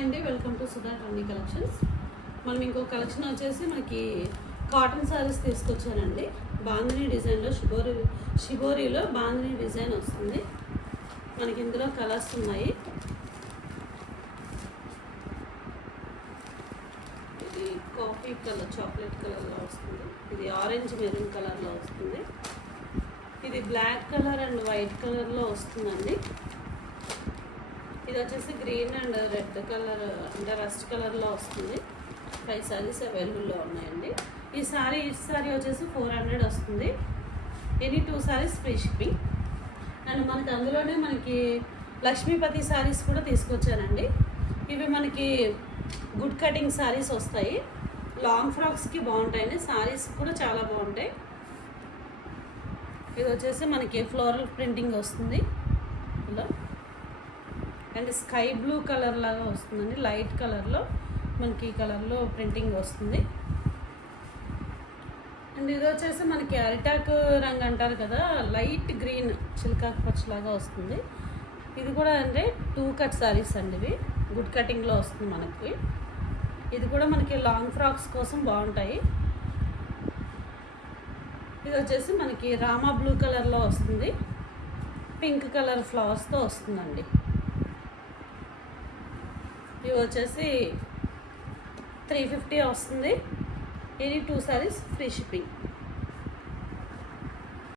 Hi అండి, welcome to Sudha trending collections. మనం ఇంకో కలెక్షన్ వచ్చేసి మనకి కాటన్ శారీస్ తీసుకొచ్చానండి. బాందినీ డిజైన్లో షిబోరీలో బాందినీ డిజైన్ వస్తుంది. మనకి ఇందులో కలర్స్ ఉన్నాయి. ఇది కాఫీ కలర్, చాక్లెట్ కలర్లో వస్తుంది. ఇది ఆరెంజ్ మెరూన్ కలర్లో వస్తుంది. ఇది బ్లాక్ కలర్ అండ్ వైట్ కలర్లో వస్తుందండి. ఇది వచ్చేసి గ్రీన్ అండ్ రెడ్ కలర్ అంటే రస్ట్ కలర్లో వస్తుంది. 5 సారీస్ అవైలబుల్లో ఉన్నాయండి. ఈ సారీ వచ్చేసి 400 వస్తుంది. Any 2 saris free shipping. And మనకి అందులోనే మనకి లక్ష్మీపతి సారీస్ కూడా తీసుకొచ్చానండి. ఇవి మనకి గుడ్ కటింగ్ సారీస్ వస్తాయి. లాంగ్ ఫ్రాక్స్కి బాగుంటాయండి. సారీస్ కూడా చాలా బాగుంటాయి. ఇది వచ్చేసి మనకి ఫ్లోరల్ ప్రింటింగ్ వస్తుంది ఇలా, అండ్ స్కై బ్లూ కలర్ లాగా వస్తుందండి. లైట్ కలర్లో మనకి ఈ కలర్లో ప్రింటింగ్ వస్తుంది. అండ్ ఇది వచ్చేసి మనకి అరిటాకు రంగు అంటారు కదా, లైట్ గ్రీన్ చిలకాకు పచ్చలాగా వస్తుంది. ఇది కూడా అంటే 2 కట్ సారీస్ అండి. ఇవి గుడ్ కటింగ్లో వస్తుంది మనకి. ఇది కూడా మనకి లాంగ్ ఫ్రాక్స్ కోసం బాగుంటాయి. ఇది వచ్చేసి మనకి రామా బ్లూ కలర్లో వస్తుంది. పింక్ కలర్ ఫ్లవర్స్తో వస్తుందండి. ఇవి వచ్చేసి 350 వస్తుంది. ఇది 2 సారీస్ ఫ్రీ షిప్పింగ్.